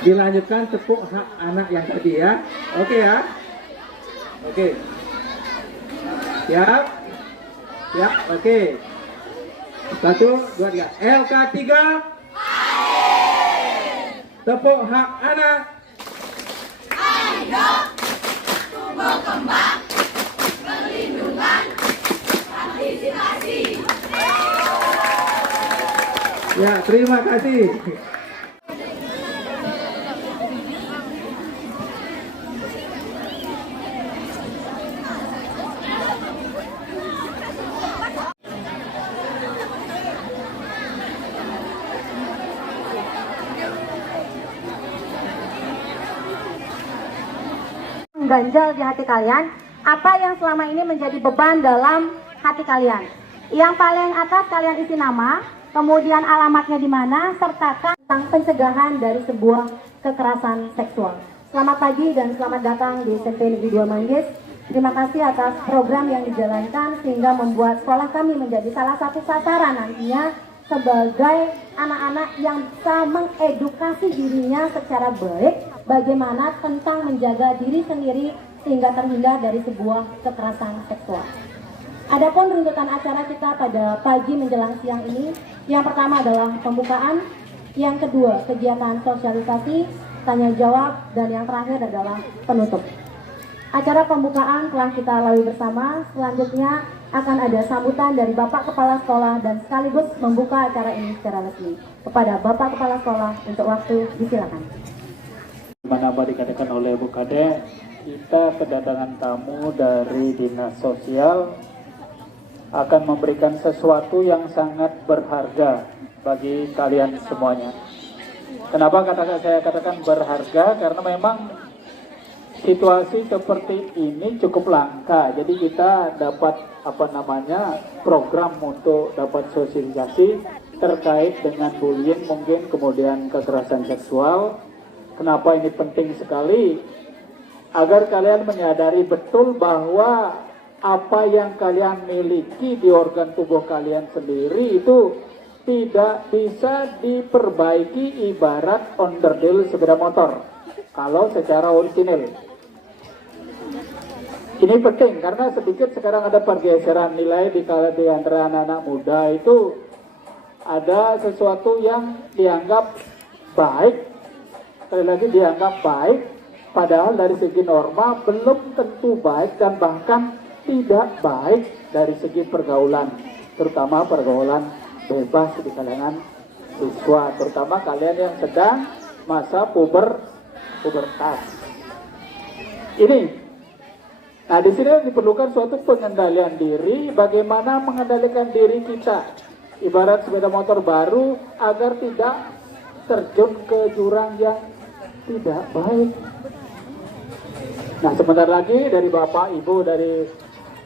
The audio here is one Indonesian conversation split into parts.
Dilanjutkan tepuk hak anak yang tadi ya. Oke ya. Oke. Siap. Siap. Oke. 1, 2, 3. LK3. Tepuk hak anak. Ayo tumbuh kembang, perlindungan, partisipasi. Ya, terima kasih. Ganjal di hati kalian, apa yang selama ini menjadi beban dalam hati kalian. Yang paling atas kalian isi nama, kemudian alamatnya di mana, sertakan tentang pencegahan dari sebuah kekerasan seksual. Selamat pagi dan selamat datang di SMP Negeri 2 Manggis. Terima kasih atas program yang dijalankan sehingga membuat sekolah kami menjadi salah satu sasaran nantinya sebagai anak-anak yang bisa mengedukasi dirinya secara baik bagaimana tentang menjaga diri sendiri sehingga terhindar dari sebuah kekerasan seksual. Adapun runtutan acara kita pada pagi menjelang siang ini, yang pertama adalah pembukaan, yang kedua kegiatan sosialisasi, tanya jawab, dan yang terakhir adalah penutup. Acara pembukaan telah kita lalui bersama, selanjutnya akan ada sambutan dari Bapak Kepala Sekolah dan sekaligus membuka acara ini secara resmi. Kepada Bapak Kepala Sekolah untuk waktu disilakan. Mana apa dikatakan oleh Bu Kade, kita kedatangan tamu dari Dinas Sosial akan memberikan sesuatu yang sangat berharga bagi kalian semuanya. Kenapa saya katakan berharga? Karena memang situasi seperti ini cukup langka. Jadi kita dapat program untuk dapat sosialisasi terkait dengan bullying, mungkin kemudian kekerasan seksual. Kenapa ini penting sekali? Agar kalian menyadari betul bahwa apa yang kalian miliki di organ tubuh kalian sendiri itu tidak bisa diperbaiki ibarat onderdil sepeda motor kalau secara orisinil. Ini penting karena sedikit sekarang ada pergeseran nilai di antara anak-anak muda itu ada sesuatu yang dianggap baik. Sekali lagi dianggap baik, padahal dari segi norma belum tentu baik dan bahkan tidak baik dari segi pergaulan, terutama pergaulan bebas di kalangan siswa, terutama kalian yang sedang masa pubertas. Ini, nah di sini diperlukan suatu pengendalian diri, bagaimana mengendalikan diri kita, ibarat sepeda motor baru agar tidak terjun ke jurang yang tidak baik. Nah, sebentar lagi dari Bapak Ibu dari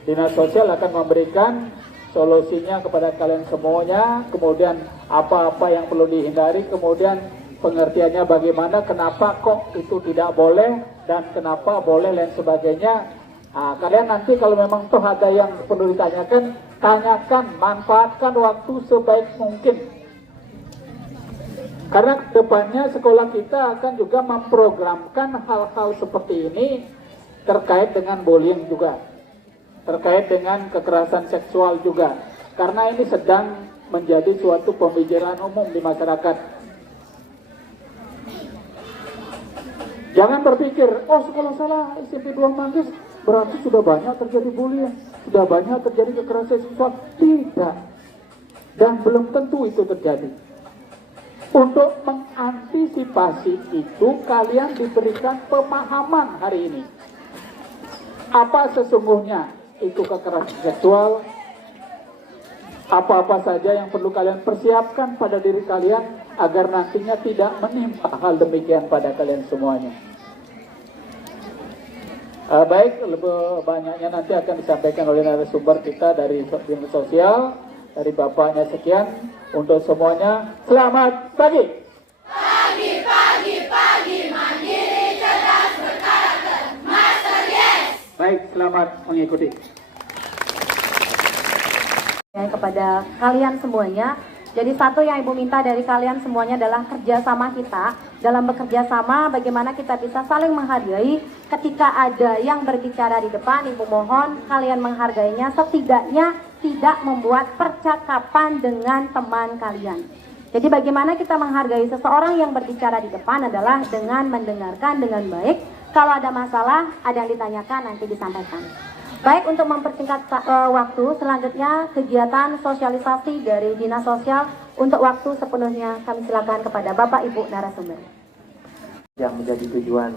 Dinas Sosial akan memberikan solusinya kepada kalian semuanya, kemudian apa-apa yang perlu dihindari, kemudian pengertiannya bagaimana, kenapa kok itu tidak boleh dan kenapa boleh dan sebagainya. Nah, kalian nanti kalau memang toh ada yang perlu ditanyakan, tanyakan, manfaatkan waktu sebaik mungkin. Karena depannya sekolah kita akan juga memprogramkan hal-hal seperti ini terkait dengan bullying juga, terkait dengan kekerasan seksual juga. Karena ini sedang menjadi suatu pembicaraan umum di masyarakat. Jangan berpikir, oh sekolah salah SMP 2 Manggis berarti sudah banyak terjadi bullying, sudah banyak terjadi kekerasan seksual. Tidak, dan belum tentu itu terjadi. Untuk mengantisipasi itu, kalian diberikan pemahaman hari ini. Apa sesungguhnya itu kekerasan seksual? Apa-apa saja yang perlu kalian persiapkan pada diri kalian agar nantinya tidak menimpa hal demikian pada kalian semuanya. Baik, lebih banyaknya nanti akan disampaikan oleh narasumber kita dari Dinas Sosial. Dari Bapaknya sekian, untuk semuanya, selamat pagi. Pagi, pagi, pagi, mandiri, cerdas, berkarakter, Master Yes. Baik, selamat mengikuti. Kepada kalian semuanya, Jadi satu yang Ibu minta dari kalian semuanya adalah kerjasama kita. Dalam bekerja sama bagaimana kita bisa saling menghargai. Ketika ada yang berbicara di depan, Ibu mohon kalian menghargainya, setidaknya tidak membuat percakapan dengan teman kalian. Jadi bagaimana kita menghargai seseorang yang berbicara di depan adalah dengan mendengarkan dengan baik. Kalau ada masalah, ada yang ditanyakan, nanti disampaikan. Baik, untuk mempersingkat waktu, selanjutnya kegiatan sosialisasi dari Dinas Sosial untuk waktu sepenuhnya kami silakan kepada Bapak Ibu narasumber. Yang menjadi tujuan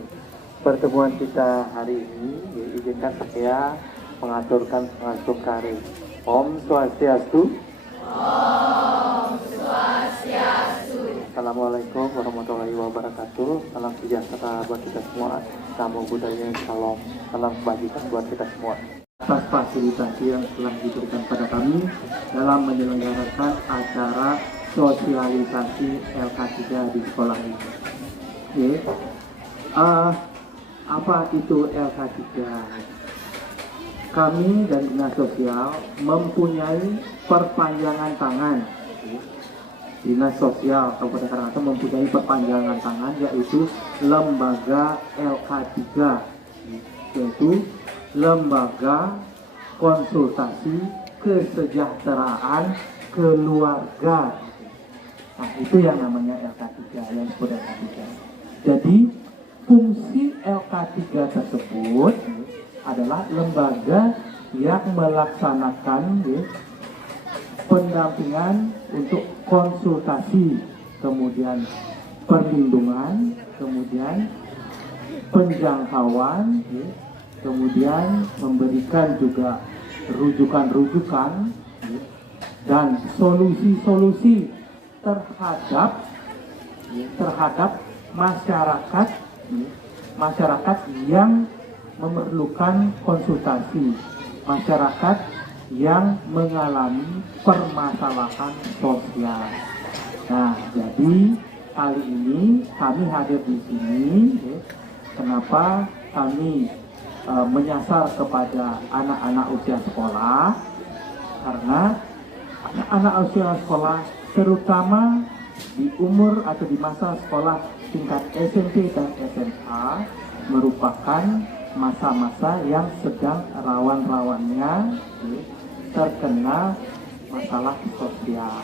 pertemuan kita hari ini, izinkan saya mengaturkan pengasuh kari. Om Swastiastu. Om Swastiastu. Assalamualaikum warahmatullahi wabarakatuh. Salam sejahtera buat kita semua. Namo Buddhaya, salam kebajikan buat kita semua. Atas fasilitasi yang telah diberikan pada kami dalam menyelenggarakan acara sosialisasi LK3 di sekolah ini. Oke. Apa itu LK3? Kami dan Dinas Sosial mempunyai perpanjangan tangan. Dinas Sosial Kabupaten Karangasem mempunyai perpanjangan tangan, yaitu Lembaga LK3, yaitu Lembaga Konsultasi Kesejahteraan Keluarga. Nah, itu yang namanya LK3, yang disebut LK3. Jadi fungsi LK3 tersebut adalah lembaga yang melaksanakan pendampingan untuk konsultasi, kemudian perlindungan, kemudian penjangkauan, kemudian memberikan juga rujukan-rujukan dan solusi-solusi terhadap masyarakat yang memerlukan konsultasi, masyarakat yang mengalami permasalahan sosial. Nah, jadi kali ini kami hadir di sini. Kenapa kami menyasar kepada anak-anak usia sekolah? Karena anak-anak usia sekolah, terutama di umur atau di masa sekolah tingkat SMP dan SMA, merupakan masa-masa yang sedang rawan-rawannya terkena masalah sosial.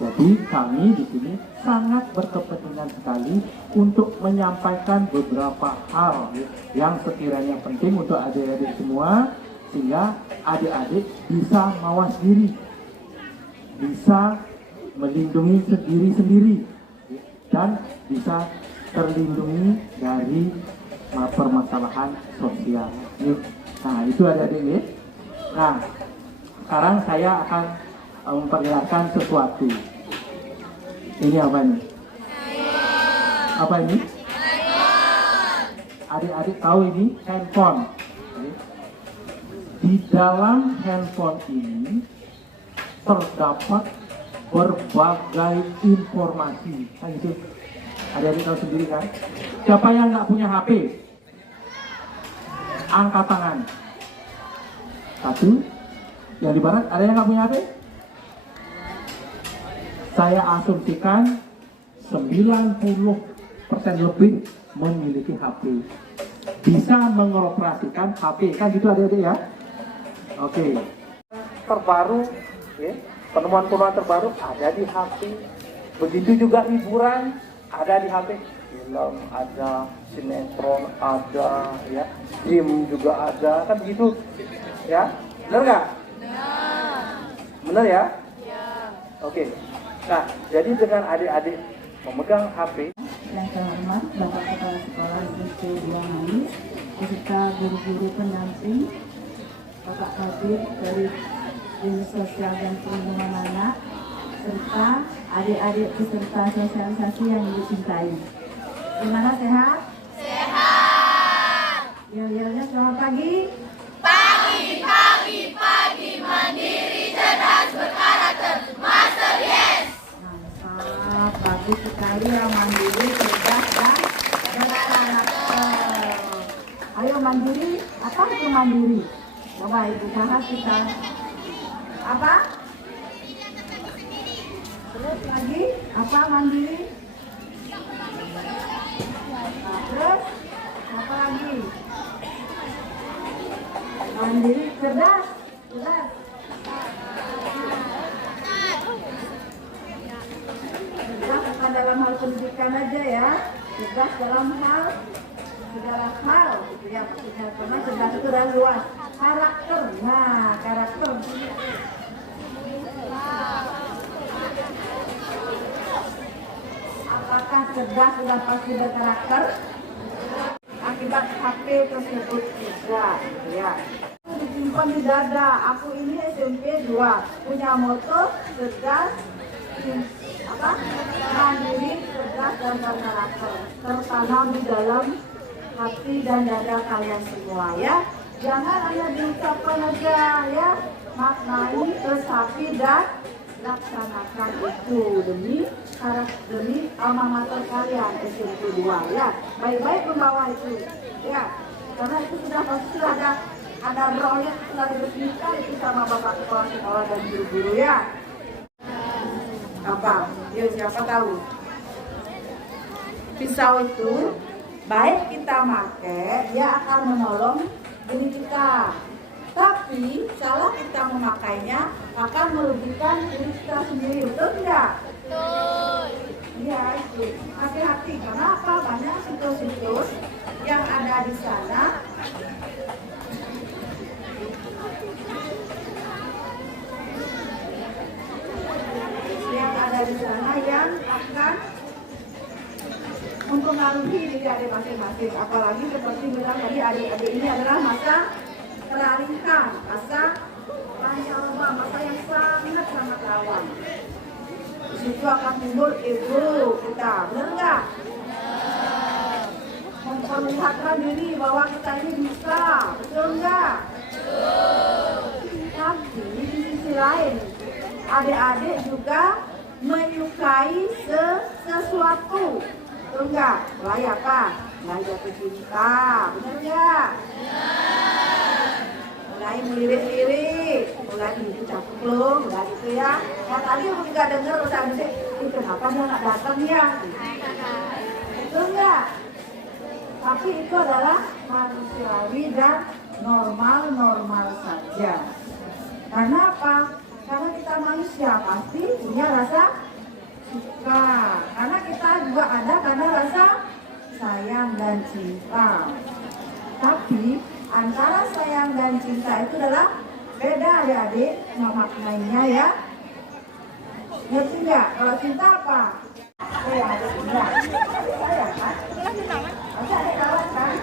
Jadi kami di sini sangat berkepentingan sekali untuk menyampaikan beberapa hal yang sekiranya penting untuk adik-adik semua, sehingga adik-adik bisa mawas diri, bisa melindungi diri sendiri, dan bisa terlindungi dari permasalahan sosial. Nah, itu adik-adik. Nah, sekarang saya akan memperlihatkan sesuatu. Ini apa ini? Apa ini? Adik-adik tahu ini handphone. Di dalam handphone ini terdapat berbagai informasi. Nah, itu adik-adik tahu sendiri kan? Siapa yang nggak punya HP? Angkat tangan. Satu. Yang di barat ada yang nggak punya HP? Saya asumsikan 90% lebih memiliki HP. Bisa mengoperasikan HP, kan gitu adik-adik ya? Oke. Terbaru, ya, penemuan-penemuan terbaru ada di HP. Begitu juga hiburan ada di HP. Film ada, sinetron ada, ya, game juga ada, kan begitu, ya? Benar nggak? Benar ya? Oke. Nah, jadi dengan adik-adik memegang HP. Yang terhormat Bapak Kepala Sekolah SD Buangani, beserta guru-guru pendamping, Bapak Kabir dari Dinas Sosial dan Perlindungan Anak, serta adik-adik peserta sosialisasi yang dicintai. Gimana, sehat? Sehat. Yel-yelnya selamat pagi. Pagi, mandiri, cerdas, berkarakter, Master Yes. Mantap, bagus sekali ya, mandiri, cerdas, dan berkarakter. Ayo mandiri, apa itu mandiri? Coba Ibu bahas kita. Apa? Terus lagi apa mandiri? Nah, terus apa lagi? Mandiri, cerdas, cerdas. Cerdas bukan dalam hal pendidikan aja ya, cerdas dalam hal segala hal gitu ya maksudnya, karena cerdas itu adalah luas. Karakter, nah karakter. Apakah cerdas sudah pasti berkarakter? Akibat HP tersebut tidak, gitu ya. Disimpan di dada. Aku ini SMP 2, punya moto cerdas, mandiri, cerdas dan berkarakter. Tertanam di dalam hati dan dada kalian semua ya. Jangan hanya diucapkan aja ya, maknai, resapi dan laksanakan itu demi alma mater kalian SMP 2 ya. Baik-baik membawa itu ya, karena itu sudah pasti ada rohnya, sudah diresmikan itu sama bapak kepala sekolah dan guru-guru ya. Apa? Ya siapa tahu. Pisau itu baik kita pakai, dia akan menolong diri kita. Tapi salah kita memakainya akan merugikan diri kita sendiri, betul tidak? Betul. Iya itu. Hati-hati, karena apa? Banyak situs-situs yang ada di sana yang akan mempengaruhi diri adik masing-masing. Apalagi seperti bilang tadi, adik-adik ini adalah masa peralihan, masa pancaroba, masa yang sangat rawan. Di situ akan timbul ego kita, benar nggak? Memperlihatkan diri bahwa kita ini bisa, betul nggak? Tapi di sisi lain, adik-adik juga menyukai sesuatu, betul nggak? Mulai apa? Mulai jatuh cinta, benar nggak? Mulai melirik-lirik, mulai itu cakep loh, mulai gitu ya. Yang tadi aku juga dengar udah gede, kenapa dia nggak datang ya? Betul nggak? Tapi itu adalah manusiawi dan normal saja. Karena apa? Karena kita manusia pasti punya rasa suka. Karena kita juga ada karena rasa sayang dan cinta. Tapi antara sayang dan cinta itu adalah beda adik-adik memaknainya ya. Ngerti nggak? Kalau cinta apa? Sayang, ada sayang kan? Ada kawan kan?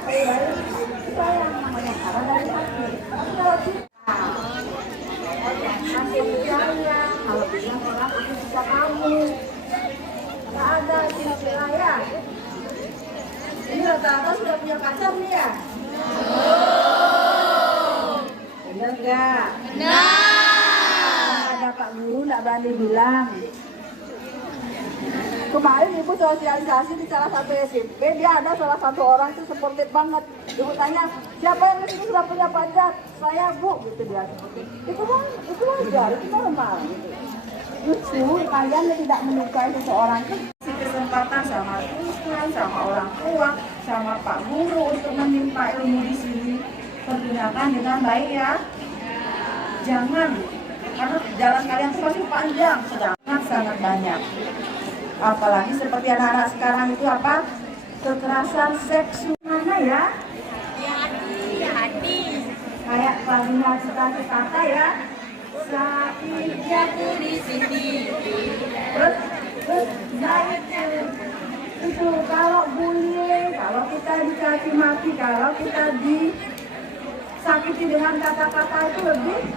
Sayang namanya karena dari hati. Tapi kalau cinta masih percaya kalau bilang orang aku bisa kamu, nggak ada cinta ya. Ini rata-rata sudah punya pacar nih ya. Benar nggak? Benar. Ada Pak Guru nggak berani bilang. Kemarin ibu sosialisasi di salah satu SMP, dia ada salah satu orang itu sportif banget. Ibu tanya, siapa yang di sini sudah punya pacar? Saya Bu, gitu dia seperti itu wajar, itu normal. Gitu. Justru kalian yang tidak menyukai seseorang itu kasih kesempatan sama Tuhan, sama orang tua, sama Pak Guru untuk menimpa ilmu di sini. Pergunakan dengan baik ya. Jangan, karena jalan kalian itu masih panjang, sangat banyak. Apalagi seperti anak-anak sekarang itu apa? Kekerasan seksual ya? Hati. Kayak Pramila cita-cita ya. Sakitnya di sini. Terus itu kalau bullying, kalau kita dicaci maki, kalau kita disakiti dengan kata-kata itu lebih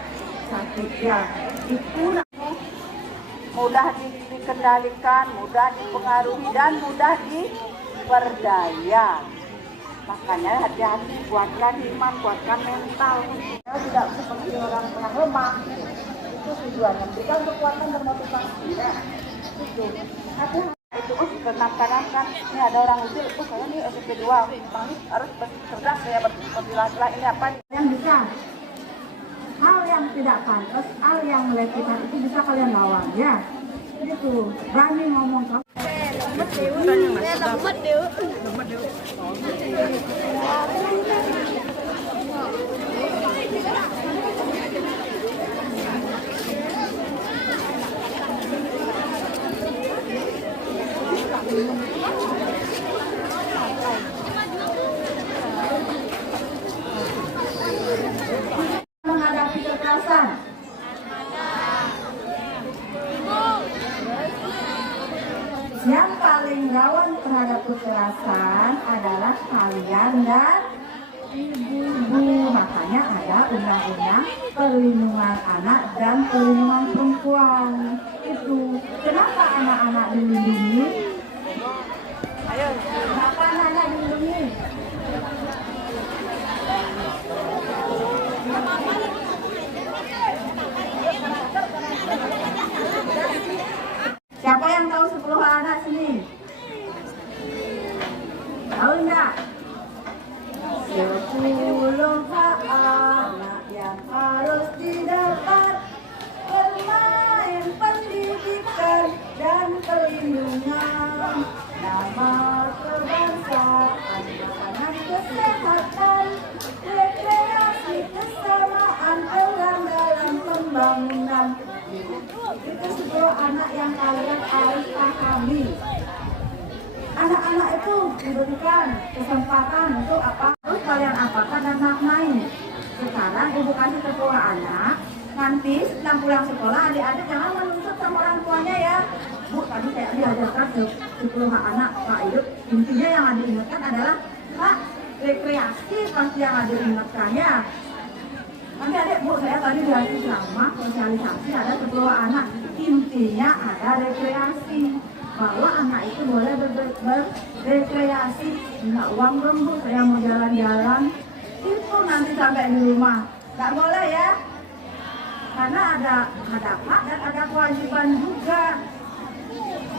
sakit ya. Itu mudah dikendalikan, mudah dipengaruhi, dan mudah diperdaya. Makanya hati-hati, kuatkan iman, kuatkan mental. Tidak seperti orang yang lemah. Itu tujuannya, memberikan kekuatan dan motivasi. Ya. Itu. Hati-hati. Itu kenapa-kenapa ini ada orang usil, saya ini SMP 2, ini harus cerdas, saya berpilah-pilah ini apa yang bisa. Hal yang tidak pantas, hal yang melecehkan itu bisa kalian lawan ya. gitu, berani ngomong kamu. Menghadapi kekerasan. Yang paling rawan terhadap kekerasan adalah kalian dan ibu-ibu. Makanya ada undang-undang perlindungan anak dan perlindungan perempuan. Itu kenapa anak-anak dilindungi? Kenapa anak-anak dilindungi? Siapa yang tahu 10 anak sini? Tahu enggak? 10 hak anak yang harus didapat, bermain, pendidikan dan perlindungan, nama kebangsaan, makanan, kesehatan, rekreasi, kesamaan, peran dalam pembangunan. Itu 10 anak yang kalian harus pahami. Anak-anak itu diberikan kesempatan untuk apa? Terus kalian apakan dan maknai. Sekarang ibu kasih ke 10 anak. Nanti setelah pulang sekolah, adik-adik jangan menuntut sama orang tuanya ya. Bu, tadi saya diajarkan 10 hak anak, hak hidup. Intinya yang adik ingatkan adalah hak rekreasi pasti yang adik ingatkannya. Nanti adik, Bu, saya tadi dikasih sama sosialisasi ada 10 anak. Intinya ada rekreasi. Bahwa anak itu boleh berrekreasi. Nggak uang dong, Bu, saya mau jalan-jalan. Itu nanti sampai di rumah. Nggak boleh ya. Karena ada hak dan ada kewajiban juga.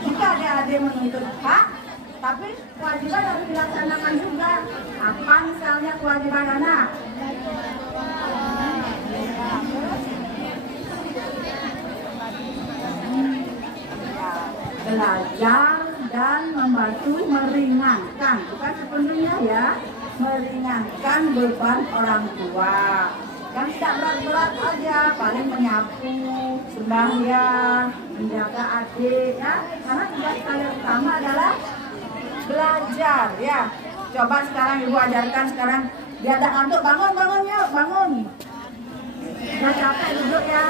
Jika adik-adik menuntut hak, tapi kewajiban harus dilaksanakan juga. Apa misalnya kewajiban anak? Belajar dan membantu meringankan, bukan sepenuhnya ya, meringankan beban orang tua. Yang tidak berat-berat aja, paling menyapu, sembahyang, menjaga adik ya. Karena tugas kalian utama adalah belajar ya. Coba sekarang ibu ajarkan sekarang, biar ada ngantuk, bangun yuk, bangun. Udah capek duduk ya.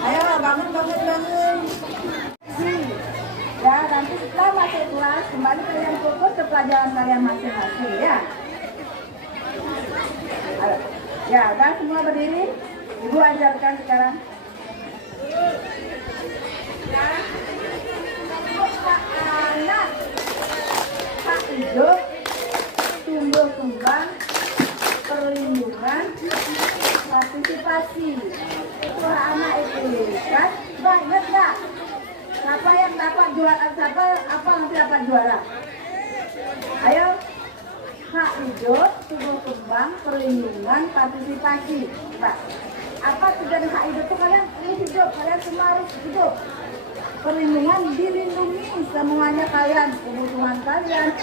Ayo bangun. Ya, nanti setelah masuk kelas, kembali kalian fokus ke pelajaran kalian masing-masing ya. Ayo. Ya, udah semua berdiri. Ibu ajarkan sekarang. Ya. Hak anak, hak hidup, tumbuh kembang, perlindungan, partisipasi. Itu hak anak itu kan? Banyak nggak? Siapa yang dapat juara? Apa nanti dapat juara? Ayo. Hak hidup, tumbuh kembang, perlindungan, partisipasi. Nah, apa tujuan hak hidup itu? Kalian hidup, kalian semua harus hidup. Perlindungan dilindungi semuanya kalian, kebutuhan kalian.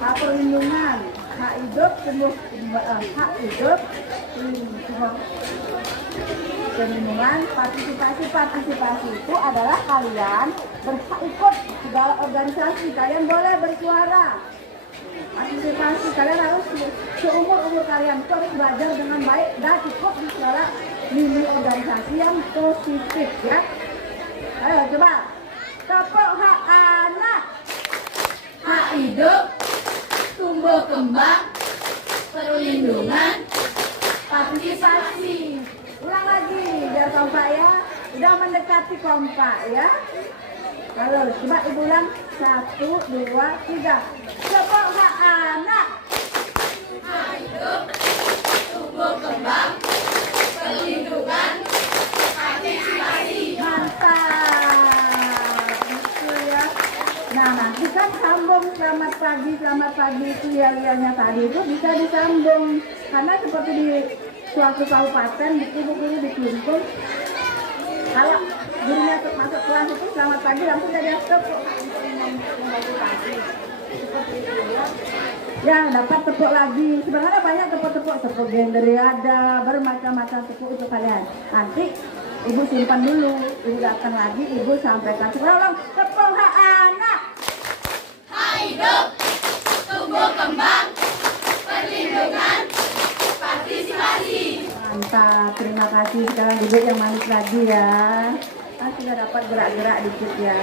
Hak perlindungan, hak hidup, tumbuh kembang, hak hidup, perlindungan, partisipasi itu adalah kalian berhak ikut segala organisasi, kalian boleh bersuara. Partisipasi kalian harus seumur kalian harus belajar dengan baik dan ikut di segala lini organisasi yang positif ya. Ayo coba tepuk hak anak, hak hidup, tumbuh kembang, perlindungan, partisipasi. Ulang lagi biar kompak ya. Sudah mendekati kompak ya. Halo, coba ibu ulang. 1, 2, 3. Tepuk hak anak, Hak hidup, tumbuh kembang, perlindungan, partisipasi. mantap. Gitu ya. Nah, nanti kan sambung selamat pagi itu ya tadi itu bisa disambung. Karena seperti di suatu kabupaten buku-bukunya dikumpul. Kalau gurunya masuk kelas itu selamat pagi langsung dari tepuk ya dapat tepuk lagi. Sebenarnya banyak tepuk gender ada bermacam-macam tepuk itu kalian. Nanti ibu simpan dulu, ibu datang lagi, ibu sampaikan sekarang tepuk hak anak. Hidup, tumbuh kembang, perlindungan, partisipasi. Mantap, terima kasih. Sekarang duduk yang manis lagi ya. Kan sudah dapat gerak-gerak dikit ya.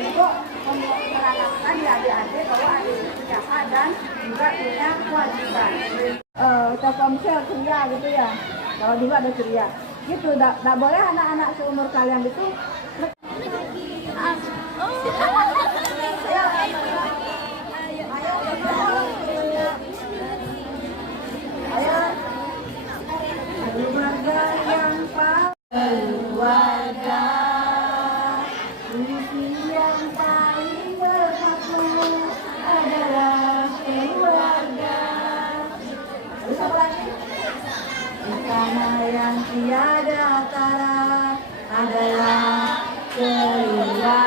Ibu menerangkan di adik-adik bahwa adik itu punya hak dan juga punya kewajiban. Telkomsel ceria gitu ya. Kalau dulu ada ceria. Gitu, tidak boleh anak-anak seumur kalian itu. Keluarga yang keluarga isi yang paling bermakna adalah keluarga. Terus apa lagi? Karena yang tiada tara adalah keluarga.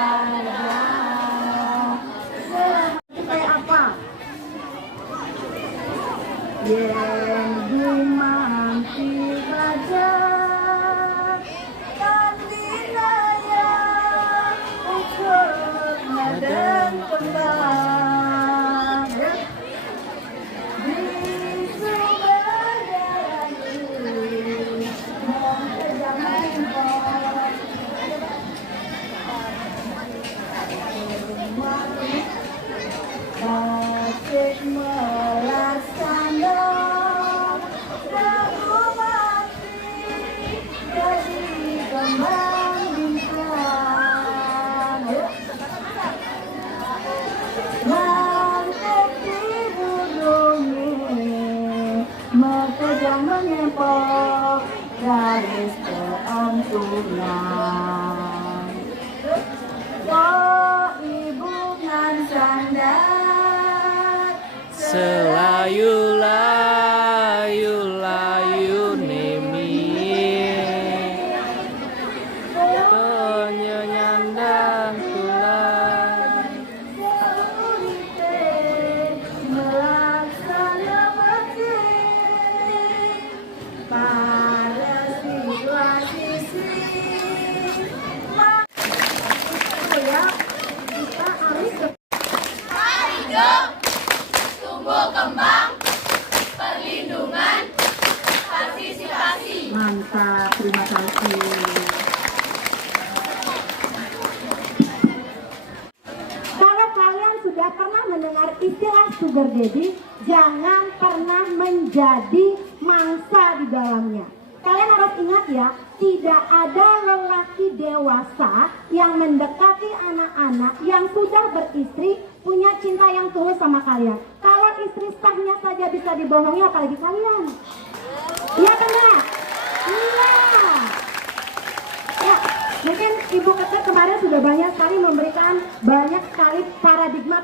Itu kayak apa? Yen dumampi baja dan dinaya ukur dan kembang di sumber dari Asik melaksana Rabu mati jadi kembang bintang. Mantap di burungnya Mekejang menyempok garis keangkulan. Oh ibu ngan sandar Selayu layu layu nemi Tonyo nyandang tulang Seurite melaksana bakti pada situasi ya kita harus Hidup, tumbuh kembang, perlindungan, partisipasi. mantap, terima kasih. Kalau kalian sudah pernah mendengar istilah sugar daddy, jangan pernah menjadi mangsa di dalamnya. Kalian harus ingat ya, tidak ada lelaki dewasa yang mendekati anak-anak yang sudah beristri, punya cinta yang tulus sama kalian. Kalau istri sahnya saja bisa dibohongi, apalagi kalian. Iya benar? Iya. Ya, mungkin Ibu Ketua kemarin sudah banyak sekali memberikan banyak sekali paradigma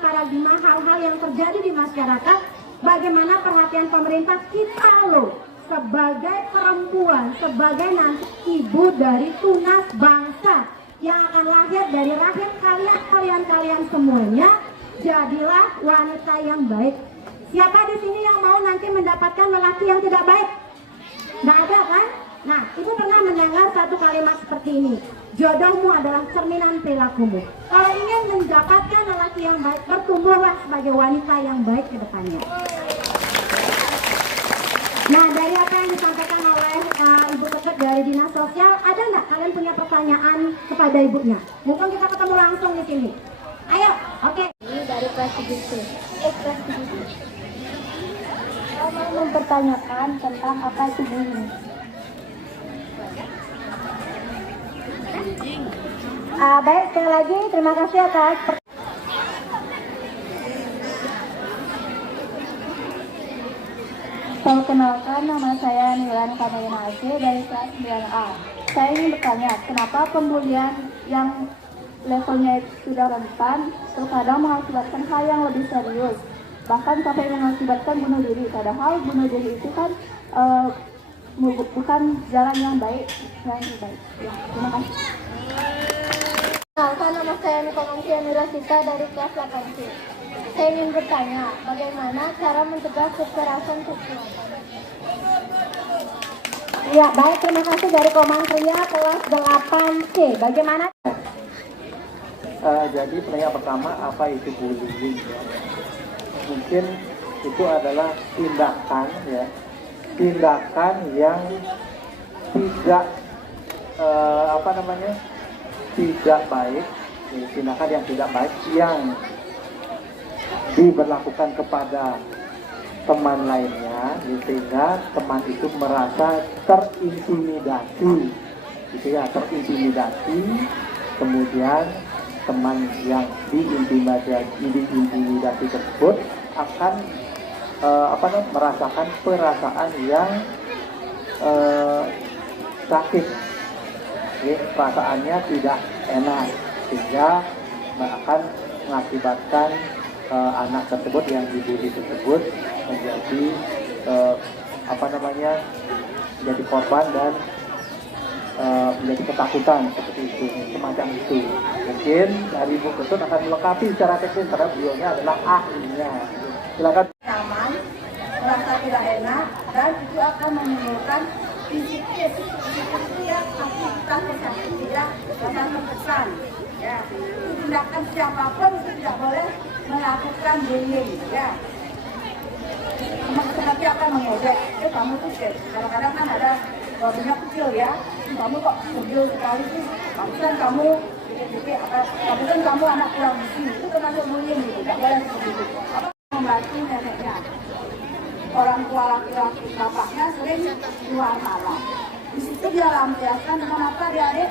hal-hal yang terjadi di masyarakat. Bagaimana perhatian pemerintah kita loh sebagai perempuan, sebagai nanti ibu dari tunas bangsa yang akan lahir dari rahim kalian semuanya. Jadilah wanita yang baik. Siapa di sini yang mau nanti mendapatkan lelaki yang tidak baik? Tidak ada kan? Nah, Ibu pernah mendengar satu kalimat seperti ini. Jodohmu adalah cerminan perilakumu. Kalau ingin mendapatkan lelaki yang baik, bertumbuhlah sebagai wanita yang baik ke depannya. Nah, dari apa yang disampaikan oleh Ibu Ketua dari Dinas Sosial, ada nggak kalian punya pertanyaan kepada ibunya? Mungkin kita ketemu langsung di sini. Ayo, oke. Ini dari kelas 7. Kelas 7. Saya mau mempertanyakan tentang apa itu bullying. Baik, sekali lagi terima kasih atas Perkenalkan, nama saya Nilan Kamayana Aceh dari kelas 9A. Saya ingin bertanya, kenapa pembulian yang levelnya sudah rentan, terkadang mengakibatkan hal yang lebih serius, bahkan sampai mengakibatkan bunuh diri. Padahal bunuh diri itu kan bukan jalan yang baik, Ya, terima kasih. Kenalkan, nama saya Nikomansia Mirasita dari kelas 8C. Saya ingin bertanya, bagaimana cara mencegah kekerasan seksual? Ya, baik, terima kasih dari Komantria kelas 8C. Bagaimana? Jadi pertanyaan pertama, apa itu bullying? Ya? Mungkin itu adalah tindakan, ya, tindakan yang tidak tidak baik, ya, tindakan yang tidak baik yang diberlakukan kepada teman lainnya, sehingga teman itu merasa terintimidasi, gitu ya, terintimidasi. Kemudian teman yang diintimidasi tersebut akan merasakan perasaan yang sakit, ya, perasaannya tidak enak, sehingga akan mengakibatkan anak tersebut yang dibully tersebut menjadi menjadi korban dan menjadi ketakutan seperti itu, semacam itu. Mungkin dari Bu Ketut akan melengkapi secara teknis karena beliaunya adalah ahlinya. Silakan. Nyaman, merasa tidak enak, dan itu akan menimbulkan psikis itu ya, aktivitas kesehatan tidak akan terkesan. Ya, itu tindakan siapapun itu tidak boleh melakukan bullying. Ya, seperti akan mengejek, kamu tuh kadang-kadang kan ada babunya kecil ya, kamu kok kecil sekali sih, bagusan kamu bagusan kamu anak kurang gizi, itu termasuk bullying gitu, tidak boleh seperti itu. Apa membantu neneknya, orang tua laki-laki bapaknya sering keluar malam, di situ dia lampiaskan dengan apa adik-adik,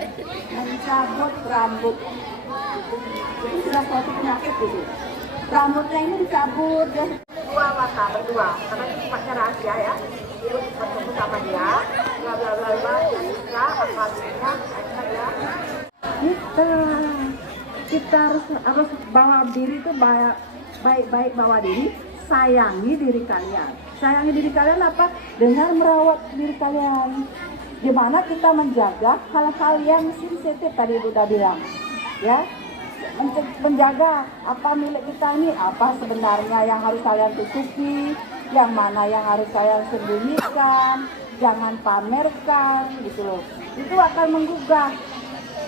mencabut rambut, itu sudah suatu penyakit gitu. Rambutnya ini dicabut, dia berdua, karena itu sifatnya rahasia ya. Ibu bertemu sama dia, bla bla bla bla, dan bisa akhirnya ya. Kita harus bawa diri itu baik-baik bawa diri, sayangi diri kalian. Sayangi diri kalian apa? Dengan merawat diri kalian. Gimana kita menjaga hal-hal yang sensitif tadi Ibu udah bilang, ya. Menjaga apa milik kita ini, apa sebenarnya yang harus kalian tutupi, yang mana yang harus kalian sembunyikan, jangan pamerkan gitu loh. Itu akan menggugah,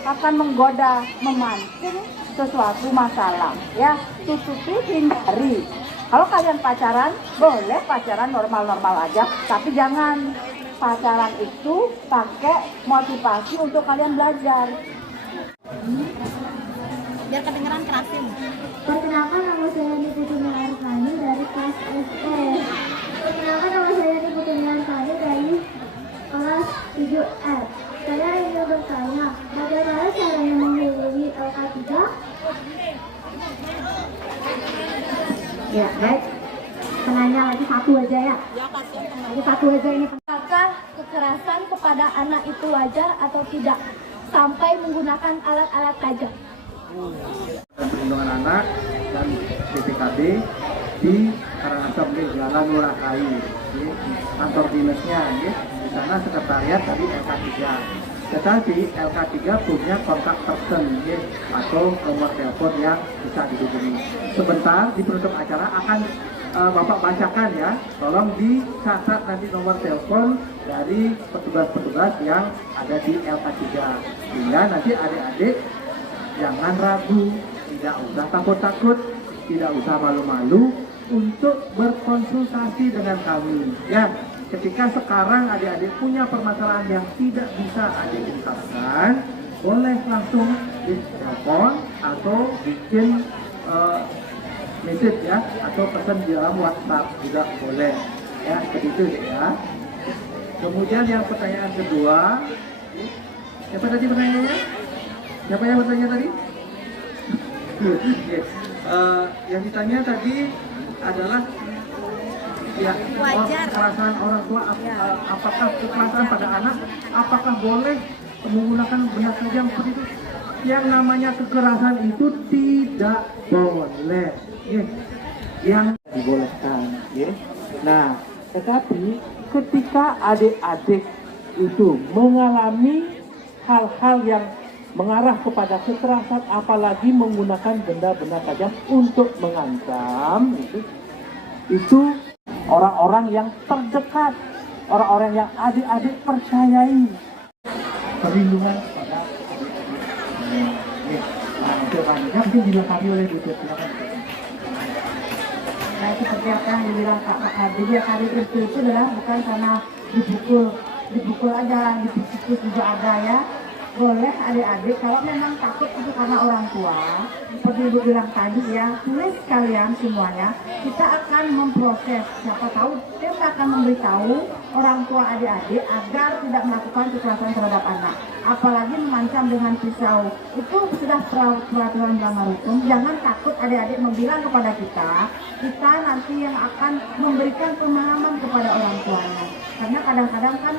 akan menggoda, memancing sesuatu masalah, ya. Tutupi, hindari. Kalau kalian pacaran, boleh pacaran normal-normal aja, tapi jangan pacaran itu pakai motivasi untuk kalian belajar. Biar kedengeran kerasin. Perkenalkan, nama saya Niputu Arfani dari kelas SS. Perkenalkan, nama saya Niputu Arfani dari kelas 7F. Saya ingin bertanya, bagaimana caranya menghubungi LK3? Ya, baik. Penanya lagi satu aja ya. Lagi satu aja ini. Apakah kekerasan kepada anak itu wajar atau tidak? Sampai menggunakan alat-alat tajam. Dan Perlindungan Anak dan BPKB di Karangasem di Jalan Ngurah Rai, kantor dinasnya, di sana sekretariat dari LK3. Tetapi LK3 punya kontak person atau nomor telepon yang bisa dihubungi. Sebentar di penutup acara akan Bapak bacakan ya, tolong dicatat nanti nomor telepon dari petugas-petugas yang ada di LK3, sehingga nanti adik-adik jangan ragu, tidak usah takut-takut, tidak usah malu-malu untuk berkonsultasi dengan kami. Ya, ketika sekarang adik-adik punya permasalahan yang tidak bisa adik ungkapkan, boleh langsung di telepon atau bikin message ya, atau pesan di dalam WhatsApp juga boleh. Ya, seperti itu ya. Kemudian yang pertanyaan kedua, siapa tadi pertanyaannya? Siapa yang bertanya tadi? Yang ditanya tadi adalah ya, kekerasan orang tua, apakah kekerasan pada anak, apakah boleh menggunakan benda tajam seperti itu? yang namanya kekerasan itu tidak boleh. Yang dibolehkan. Nah, tetapi ketika adik-adik itu mengalami hal-hal yang mengarah kepada kekerasan, apalagi menggunakan benda-benda tajam untuk mengancam, itu orang-orang yang terdekat, orang-orang yang adik-adik percayai, perlindungan pada adik-adik. Nah, untuk selanjutnya mungkin dilengkapi oleh Bu Tia, silakan. Nah, seperti apa yang dibilang Kak Adi, hari itu adalah bukan karena dipukul aja, dipukul juga ada ya. Boleh adik-adik, kalau memang takut itu karena orang tua, seperti Ibu bilang tadi ya, tulis kalian semuanya, kita akan memproses. Siapa tahu kita akan memberitahu orang tua adik-adik agar tidak melakukan kekerasan terhadap anak. Apalagi mengancam dengan pisau, itu sudah peraturan dalam hukum. Jangan takut adik-adik membilang kepada kita nanti yang akan memberikan pemahaman kepada orang tuanya. Karena kadang-kadang kan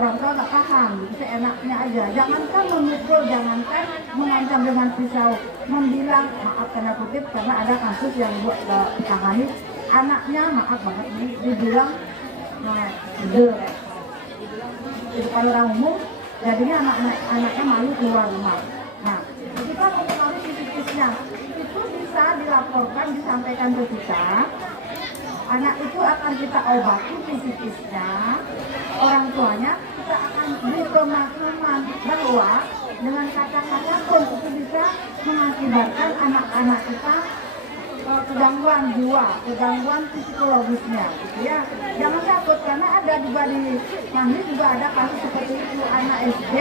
orang tua nggak paham, itu enaknya aja. Jangankan memukul, jangankan mengancam dengan pisau, membilang maaf tanda kutip, karena ada kasus yang tangani anaknya, maaf banget ini, dibilang di depan orang umum, jadinya anaknya malu keluar rumah. Nah, kita mempengaruhi psikisnya, itu bisa dilaporkan, disampaikan ke kita. Anak itu akan kita obati psikisnya, orang tuanya kita akan beri pemahaman bahwa dengan kata-kata pun itu bisa mengakibatkan anak-anak kita kegangguan jiwa, kegangguan psikologisnya, gitu ya. Jangan takut, karena ada juga di kami juga ada kasus seperti itu, anak SD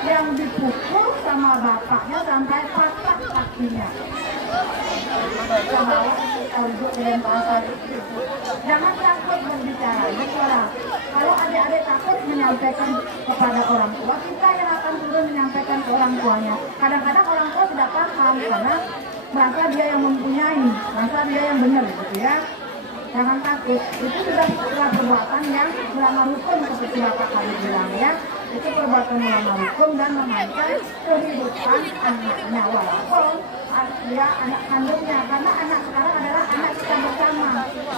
yang dipukul sama bapaknya sampai patah kakinya. Jangan takut berbicara. Kalau adik-adik takut menyampaikan kepada orang tua, kita yang akan turun menyampaikan ke orang tuanya. Kadang-kadang orang tua tidak paham karena merasa dia yang mempunyai, merasa dia yang benar, gitu ya. Jangan takut, itu sudah perbuatan yang melanggar hukum seperti Bapak tadi bilang ya. Itu perbuatan melanggar hukum dan mengancam kehidupan anaknya, walaupun dia anak kandungnya, karena anak sekarang adalah anak kita bersama.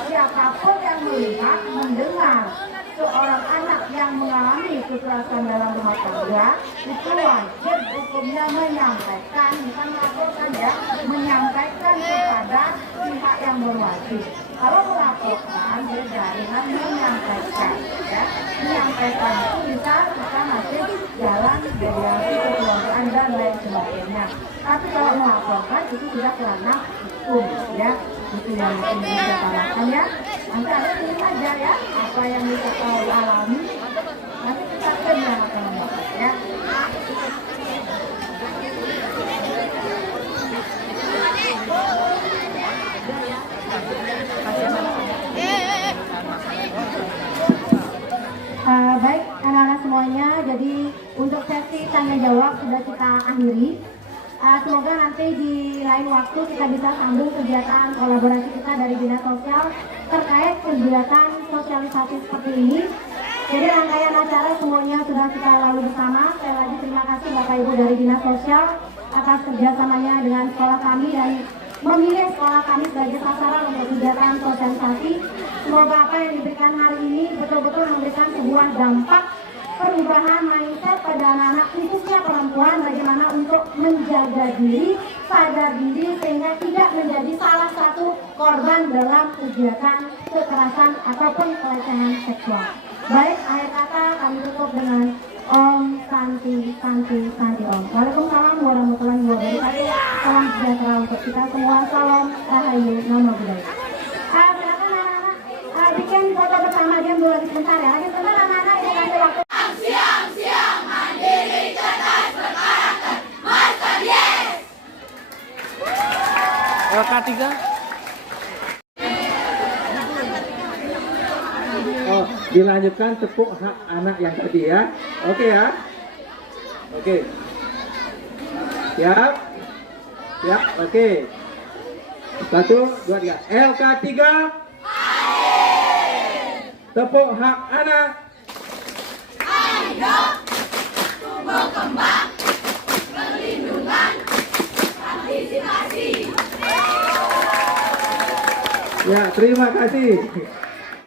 Siapapun yang melihat, mendengar seorang anak yang mengalami kekerasan dalam rumah tangga, itu wajib hukumnya menyampaikan, bukan melaporkan ya, menyampaikan kepada pihak yang berwajib. Kalau melaporkan, dia jaringan menyampaikan, ya, menyampaikan itu bisa kita masih jalan mediasi kekeluargaan dan lain sebagainya. Tapi kalau melaporkan itu sudah kerana hukum, ya, itu yang kita harapkan ya. Nanti ada pilih aja ya, apa yang bisa kau alami, nanti kita akan melakukan ya. Baik anak-anak semuanya, jadi untuk sesi tanya jawab sudah kita akhiri. Semoga nanti di lain waktu kita bisa sambung kegiatan kolaborasi kita dari Dinas Sosial terkait kegiatan sosialisasi seperti ini. Jadi rangkaian acara semuanya sudah kita lalui bersama. Sekali lagi terima kasih Bapak Ibu dari Dinas Sosial atas kerjasamanya dengan sekolah kami dan memilih sekolah kami sebagai sasaran untuk kegiatan sosialisasi. Semoga apa yang diberikan hari ini betul-betul memberikan sebuah dampak perubahan mindset pada anak-anak, khususnya perempuan, bagaimana untuk menjaga diri, sadar diri, sehingga tidak menjadi salah satu korban dalam kegiatan kekerasan ataupun pelecehan seksual. Baik, akhir kata kami tutup dengan Om Santi Santi Santi Om. Waalaikumsalam warahmatullahi wabarakatuh. Salam sejahtera untuk kita semua. Salam Rahayu Namo Buddhaya. Silakan anak-anak bikin foto bersama, diam dulu lagi sebentar ya. Lagi sebentar anak-anak ini kasih waktu. Siang-siang mandiri cerdas berkarakter Master Yes. LK3. Oh, dilanjutkan tepuk hak anak yang tadi ya. Oke ya. Oke. Siap. Siap, oke. 1, 2, 3. LK3. Tepuk hak anak. Ayo tumbuh kembang, perlindungan Ya, terima kasih.